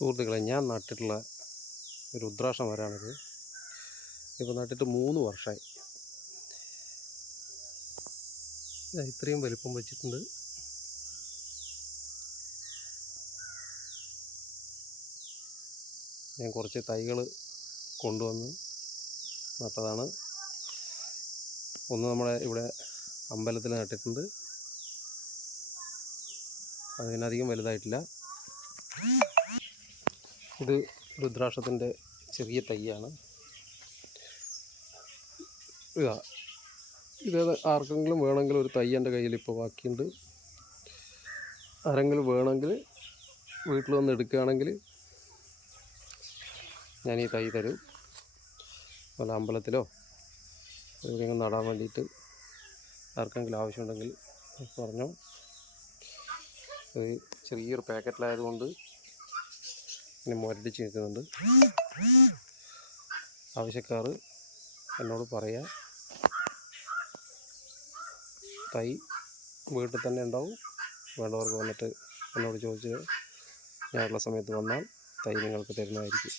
സുഹൃത്തുക്കളെ ഞാൻ നട്ടിട്ടുള്ള ഒരു രുദ്രാക്ഷ മരമാണിത് ഇപ്പോൾ നട്ടിട്ട് മൂന്ന് വർഷമായി ഇത്രയും വലിപ്പം വെച്ചിട്ടുണ്ട്. ഞാൻ കുറച്ച് തൈകൾ കൊണ്ടുവന്ന് നട്ടതാണ്. ഒന്ന് നമ്മളെ ഇവിടെ അമ്പലത്തിൽ നട്ടിട്ടുണ്ട്. അതിനധികം വലുതായിട്ടില്ല. ഇത് രുദ്രാക്ഷത്തിന്റെ ചെറിയ തൈയാണ്. ഇതാ ആർക്കെങ്കിലും വേണമെങ്കിൽ ഒരു തൈ എന്റെ കയ്യിൽ ഇപ്പോൾ ബാക്കിയുണ്ട്. ആരെങ്കിലും വേണമെങ്കിൽ വീട്ടിൽ വന്ന് എടുക്കുകയാണെങ്കിൽ ഞാൻ ഈ തൈ തരും. വല്ല അമ്പലത്തിലോ എവിടെയെങ്കിലും നടാൻ വേണ്ടിയിട്ട് ആർക്കെങ്കിലും ആവശ്യമുണ്ടെങ്കിൽ പറഞ്ഞോ. ചെറിയൊരു പാക്കറ്റിലായതുകൊണ്ട് ഇനി മുരടിച്ച് നിൽക്കുന്നുണ്ട് ആവശ്യക്കാർ എന്നോട് പറയാം തൈ വീട്ടിൽ തന്നെ ഉണ്ടാവും. വേണ്ടവർക്ക് വന്നിട്ട് എന്നോട് ചോദിച്ച് ഞാനുള്ള സമയത്ത് വന്നാൽ തൈ നിങ്ങൾക്ക് തരുന്നതായിരിക്കും.